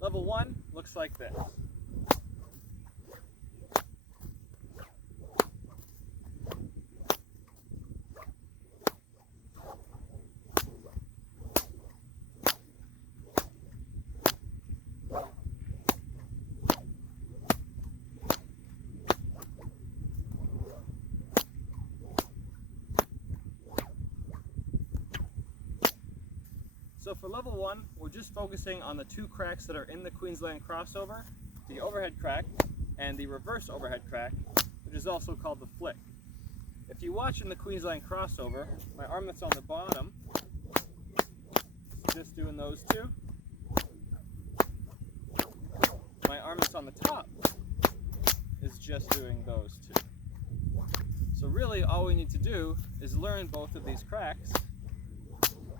Level 1 looks like this. So for level 1, we're just focusing on the two cracks that are in the Queensland crossover, the overhead crack and the reverse overhead crack, which is also called the flick. If you watch in the Queensland crossover, my arm that's on the bottom is just doing those two. My arm that's on the top is just doing those two. So really all we need to do is learn both of these cracks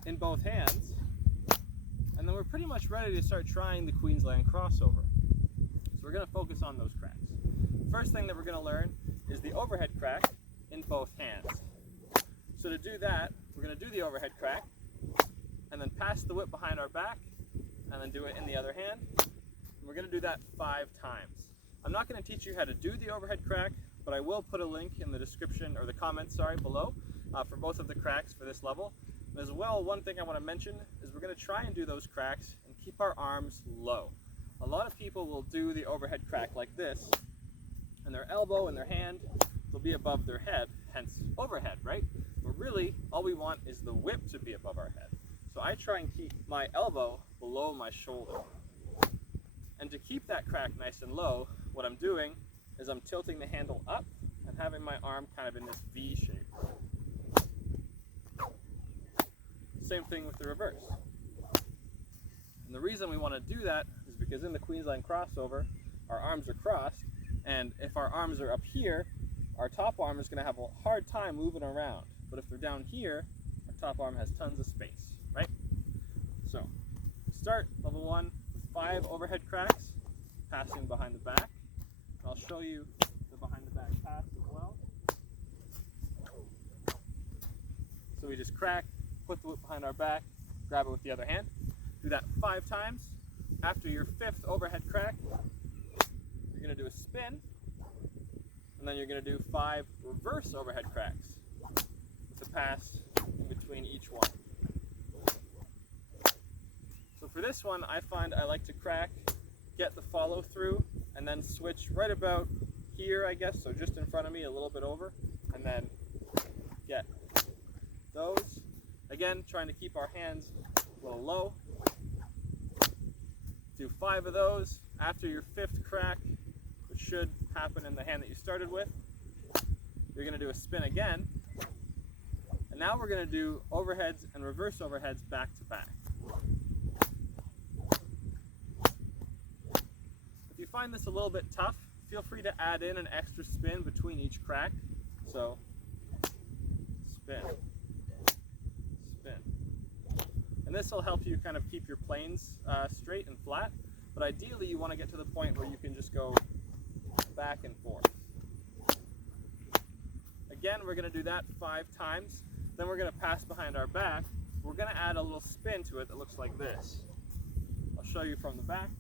in both hands, and then we're pretty much ready to start trying the Queensland crossover. So we're going to focus on those cracks. First thing that we're going to learn is the overhead crack in both hands. So to do that, we're going to do the overhead crack, and then pass the whip behind our back, and then do it in the other hand. And we're going to do that 5 times. I'm not going to teach you how to do the overhead crack, but I will put a link in the description, or the comments, below, for both of the cracks for this level. And as well, one thing I want to mention is we're going to try and do those cracks and keep our arms low. A lot of people will do the overhead crack like this, and their elbow and their hand will be above their head, hence overhead, right? But really, all we want is the whip to be above our head. So I try and keep my elbow below my shoulder. And to keep that crack nice and low, what I'm doing is I'm tilting the handle up and having my arm kind of in this V shape. Same thing with the reverse. And the reason we want to do that is because in the Queensland crossover, our arms are crossed, and if our arms are up here, our top arm is going to have a hard time moving around. But if they're down here, our top arm has tons of space, right? So, start level 1 with 5 overhead cracks, passing behind the back. I'll show you the behind the back pass as well. So we just crack, put the whip behind our back, grab it with the other hand. Do that 5 times. After your 5th overhead crack, you're going to do a spin, and then you're going to do 5 reverse overhead cracks with a pass in between each one. So for this one, I find I like to crack, get the follow through, and then switch right about here, I guess, so just in front of me, a little bit over, and then get those. Again, trying to keep our hands a little low. Do 5 of those. After your 5th crack, which should happen in the hand that you started with, you're going to do a spin again. And now we're going to do overheads and reverse overheads back to back. If you find this a little bit tough, feel free to add in an extra spin between each crack. So, spin. And this will help you kind of keep your planes straight and flat, but ideally you want to get to the point where you can just go back and forth. Again, we're going to do that 5 times, then we're going to pass behind our back. We're going to add a little spin to it that looks like this. I'll show you from the back.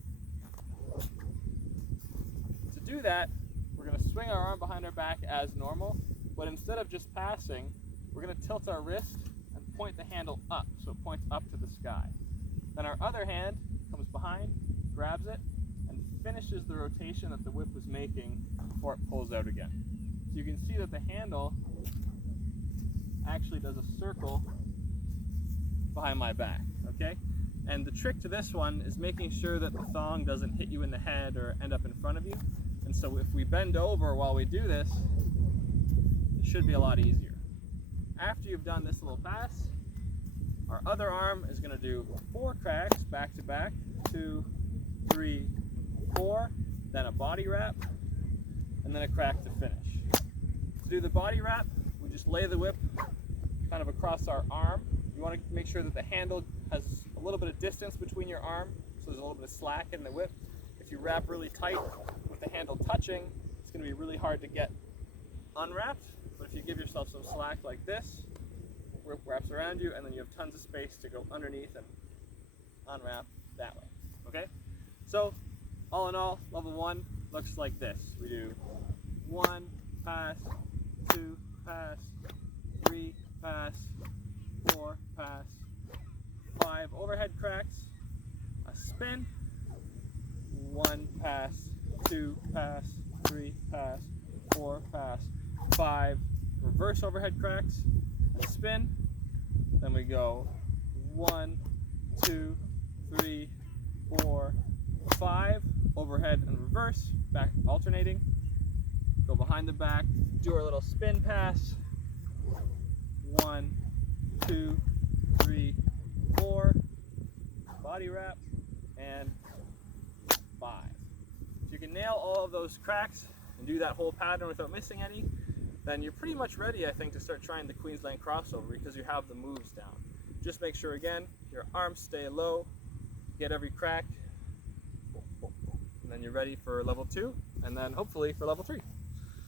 To do that, we're going to swing our arm behind our back as normal, but instead of just passing, we're going to tilt our wrist and point the handle up, so it points up to the sky. Then our other hand comes behind, grabs it, and finishes the rotation that the whip was making before it pulls out again. So you can see that the handle actually does a circle behind my back, okay? And the trick to this one is making sure that the thong doesn't hit you in the head or end up in front of you. And so if we bend over while we do this, it should be a lot easier. After you've done this little pass, our other arm is going to do 4 cracks back to back, 2, 3, 4, then a body wrap, and then a crack to finish. To do the body wrap, we just lay the whip kind of across our arm. You want to make sure that the handle has a little bit of distance between your arm, so there's a little bit of slack in the whip. If you wrap really tight with the handle touching, it's going to be really hard to get unwrapped. But if you give yourself some slack like this, whip wraps around you, and then you have tons of space to go underneath and unwrap that way. Okay? So all in all, level 1 looks like this. We do 1 pass, 2 pass, 3 pass, 4 pass, 5 overhead cracks, a spin, 1 pass, 2 pass, 3 pass, 4 pass, 5 reverse overhead cracks, a spin, then we go 1, 2, 3, 4, 5 overhead and reverse, back alternating, go behind the back, do our little spin pass, 1, 2, 3, 4, body wrap, and 5. If you can nail all of those cracks and do that whole pattern without missing any, then you're pretty much ready, I think, to start trying the Queensland crossover because you have the moves down. Just make sure, again, your arms stay low, get every crack, and then you're ready for level 2, and then hopefully for level 3.